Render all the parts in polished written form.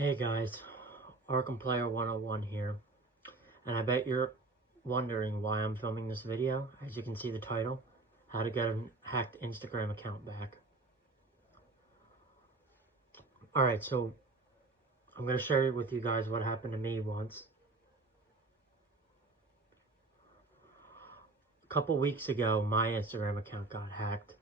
Hey guys, Arkhamplayer 101 here, and I bet you're wondering why I'm filming this video. As you can see the title, how to get a hacked Instagram account back. Alright, so I'm going to share with you guys what happened to me once. A couple weeks ago, my Instagram account got hacked,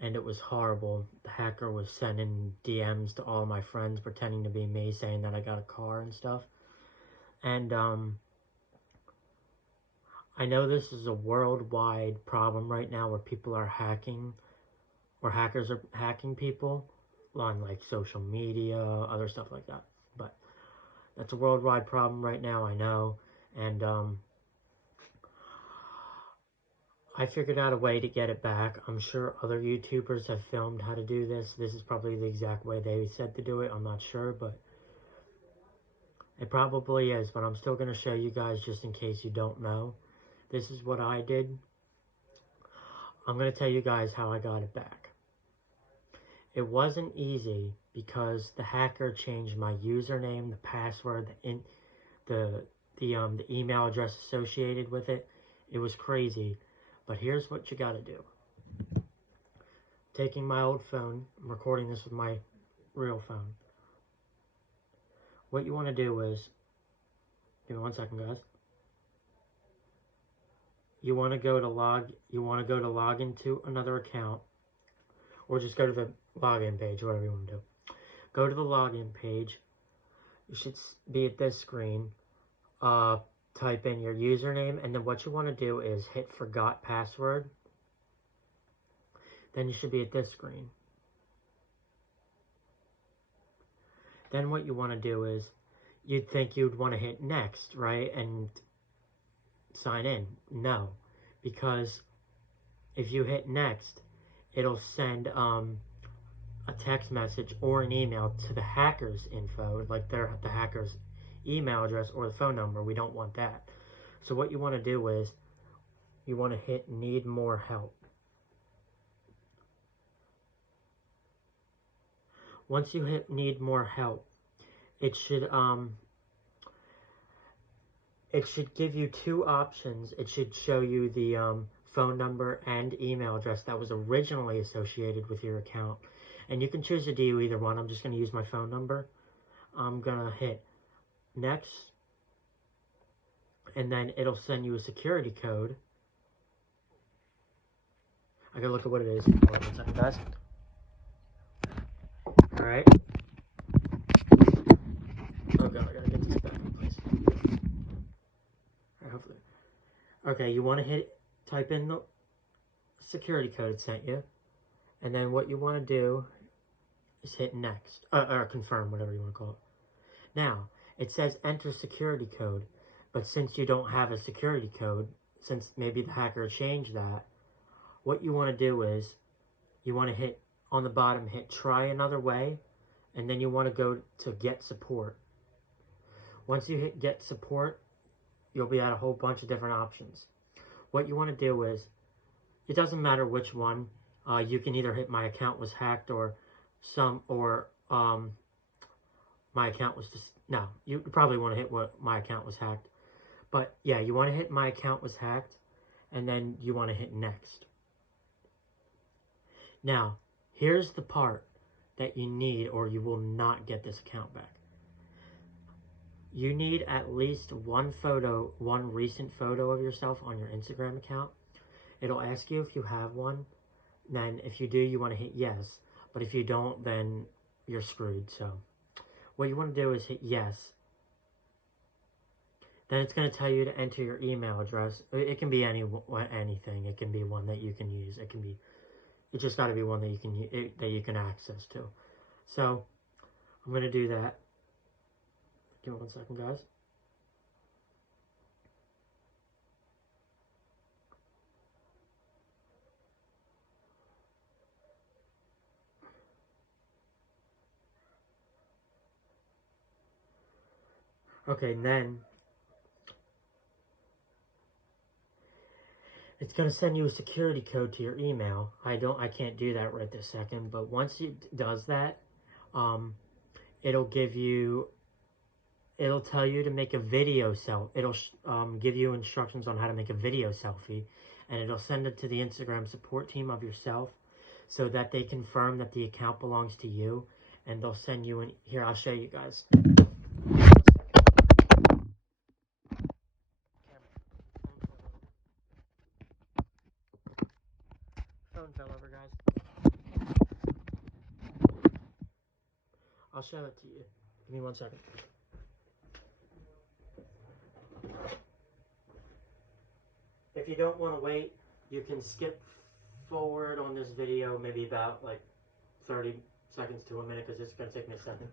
and it was horrible. The hacker was sending DMs to all my friends pretending to be me, saying that I got a car and stuff. And I know this is a worldwide problem right now where people are hacking, or hackers are hacking people on like social media, other stuff like that. But that's a worldwide problem right now, I know. And I figured out a way to get it back. I'm sure other YouTubers have filmed how to do this. This is probably the exact way they said to do it. I'm not sure, but it probably is. But I'm still going to show you guys just in case you don't know. This is what I did. I'm going to tell you guys how I got it back. It wasn't easy because the hacker changed my username, the password, the email address associated with it. It was crazy. But here's what you got to do. Taking my old phone, I'm recording this with my real phone. What you want to do is, give me 1 second, guys. You want to go to log into another account, or just go to the login page, whatever you want to do. Go to the login page. You should be at this screen. Type in your username, and then what you want to do is hit forgot password. Then you should be at this screen. Then what you want to do is, you'd think you'd want to hit next, right, and sign in. No, because if you hit next, it'll send a text message or an email to the hacker's info, like the hacker's email address or the phone number. We don't want that. So what you want to do is, you want to hit need more help. Once you hit need more help, it should give you two options. It should show you the phone number and email address that was originally associated with your account. And you can choose to do either one. I'm just going to use my phone number. I'm going to hit next. And then it'll send you a security code. I gotta look at what it is. Hold on 1 second, guys. Alright. Oh god, I gotta get this back in place. Alright, hopefully. Okay, you want to type in the security code it sent you. And then what you want to do is hit next. Or confirm, whatever you want to call it. Now, it says enter security code. But since you don't have a security code, since maybe the hacker changed that, what you want to do is, you want to hit, on the bottom, hit try another way, and then you want to go to get support. Once you hit get support, you'll be at a whole bunch of different options. What you want to do is, it doesn't matter which one, you can either hit my account was hacked or my account was just, no, you probably want to hit what my account was hacked. But yeah, you want to hit my account was hacked, and then you want to hit next. Now, here's the part that you need, or you will not get this account back. You need at least one recent photo of yourself on your Instagram account. It'll ask you if you have one. Then if you do, you want to hit yes. But if you don't, then you're screwed. So what you want to do is hit yes. Then it's going to tell you to enter your email address. It can be anything. It can be one that you can use. It just got to be one that you can access to. So I'm going to do that. Give me 1 second, guys. Okay, and then it's going to send you a security code to your email. I can't do that right this second, but once it does that, it'll give you it'll tell you to make a video it'll give you instructions on how to make a video selfie, and it'll send it to the Instagram support team of yourself so that they confirm that the account belongs to you, and they'll send you an, here, I'll show you guys. Phone fell over, guys. I'll show it to you. Give me 1 second. If you don't want to wait, you can skip forward on this video maybe about like 30 seconds to a minute, because it's going to take me a second.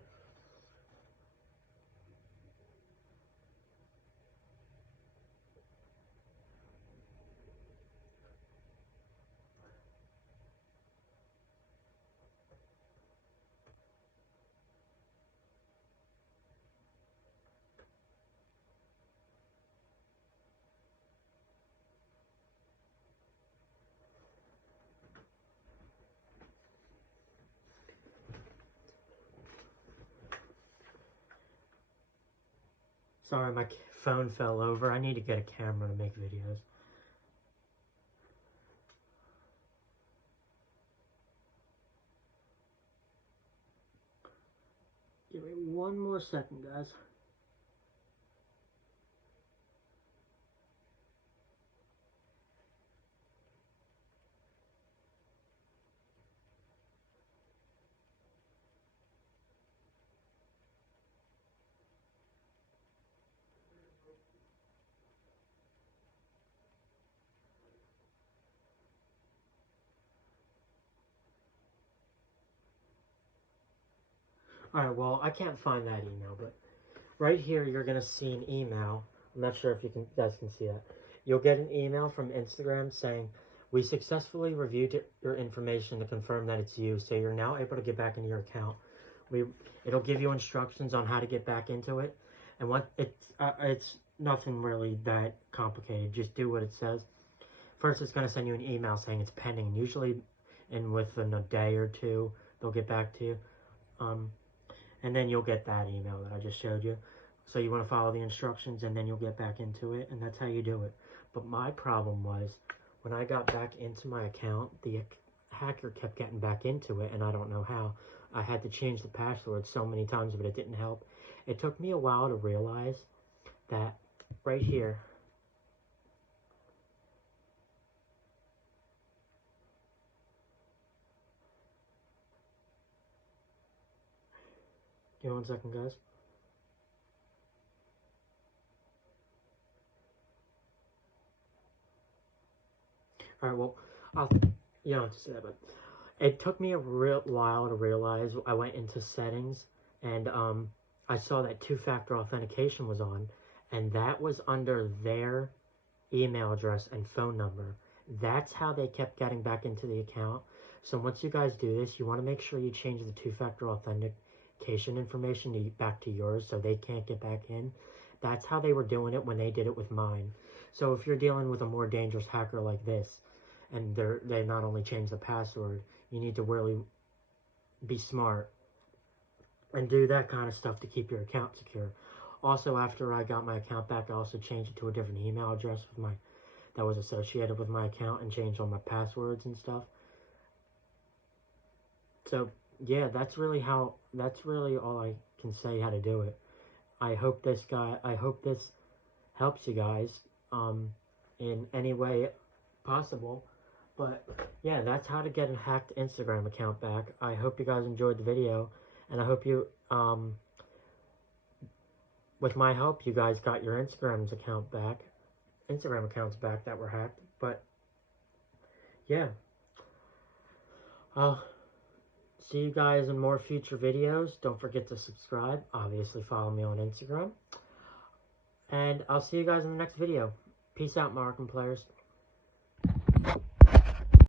Sorry, my phone fell over. I need to get a camera to make videos. Give me 1 more second, guys. Alright, well, I can't find that email, but right here you're going to see an email. I'm not sure if you guys can see that. You'll get an email from Instagram saying, we successfully reviewed your information to confirm that it's you, so you're now able to get back into your account. It'll give you instructions on how to get back into it, and it's nothing really that complicated. Just do what it says. First, it's going to send you an email saying it's pending. Usually, within a day or two, they'll get back to you. And then you'll get that email that I just showed you. So you want to follow the instructions, and then you'll get back into it, and that's how you do it. But my problem was, when I got back into my account, the hacker kept getting back into it, and I don't know how. I had to change the password so many times, but it didn't help. It took me a while to realize that right here, give me 1 second, guys. Alright, well, you don't have to say that, but it took me a real while to realize. I went into settings, and I saw that two-factor authentication was on, and that was under their email address and phone number. That's how they kept getting back into the account. So once you guys do this, you want to make sure you change the two-factor authentication information back to yours, so they can't get back in. That's how they were doing it when they did it with mine. So if you're dealing with a more dangerous hacker like this, and they not only change the password, you need to really be smart and do that kind of stuff to keep your account secure. Also, after I got my account back, I also changed it to a different email address that was associated with my account, and changed all my passwords and stuff. So yeah, that's really all I can say how to do it. I hope this helps you guys in any way possible. But yeah, that's how to get a hacked Instagram account back. I hope you guys enjoyed the video, and I hope you with my help, you guys got your Instagram accounts back that were hacked. But yeah, I'll see you guys in more future videos. Don't forget to subscribe. Obviously, follow me on Instagram. And I'll see you guys in the next video. Peace out, my Arkhamplayers.